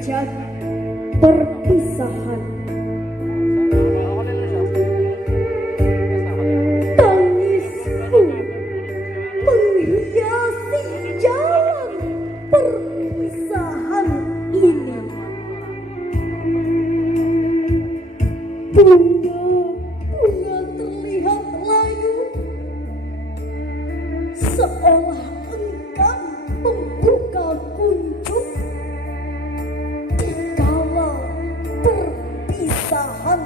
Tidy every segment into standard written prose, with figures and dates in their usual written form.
Sejak perpisahan, tangisku menghiasi jalan perpisahan ini. Bunga-bunga terlihat layu, seolah enggan membuka kuncup dikala perpisahan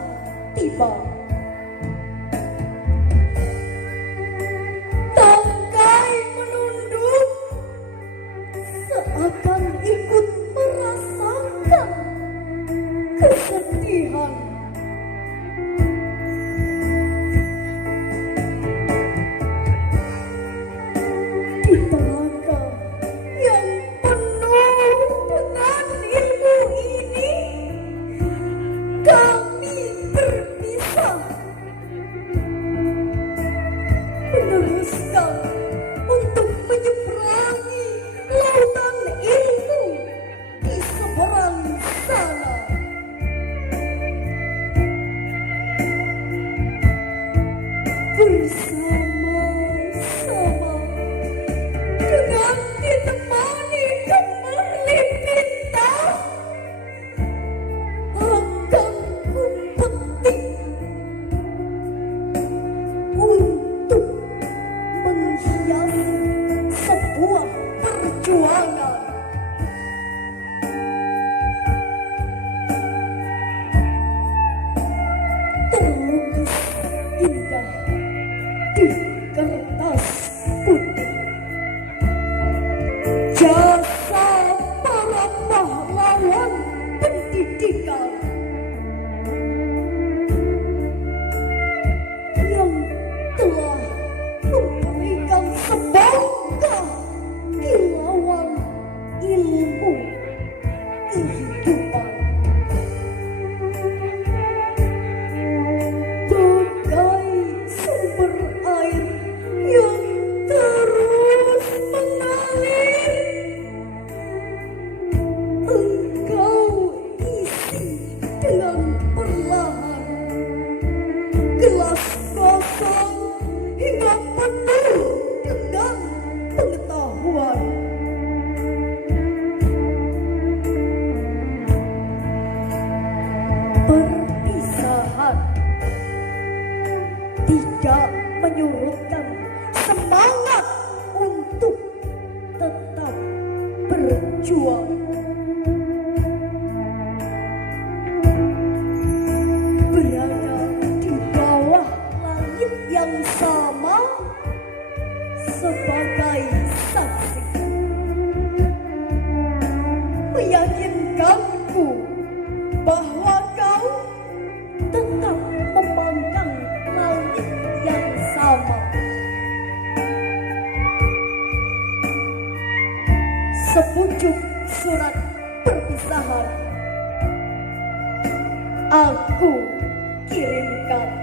tiba. Tangkai menunduk, seakan ikut merasakan kesedihan. Di telaga yang penuh dengan ilmu ini, kami berpisah, meneruskan untuk menyeberangi lautan ilmu di seberang sana. Bersama-sama dengan ditemani gemerlip bintang, akan kupetik untuk menghiasi sebuah perjuangan. Terlukis indah di kertas putih, jasa para pahlawan pendidikan yang telah memberikan sebongkah kilauan ilmu kehidupan. Bagai sumber air yang terus mengalir, engkau isi dengan perlahan gelas kosong hingga penuh dengan pengetahuan. Perpisahan tidak menyurutkan semangat untuk tetap berjuang. Berada di bawah langit yang sama sebagai saksi, meyakinkanku bahwa kau tetap memandang langit yang sama. Sepucuk surat perpisahan aku kirimkan.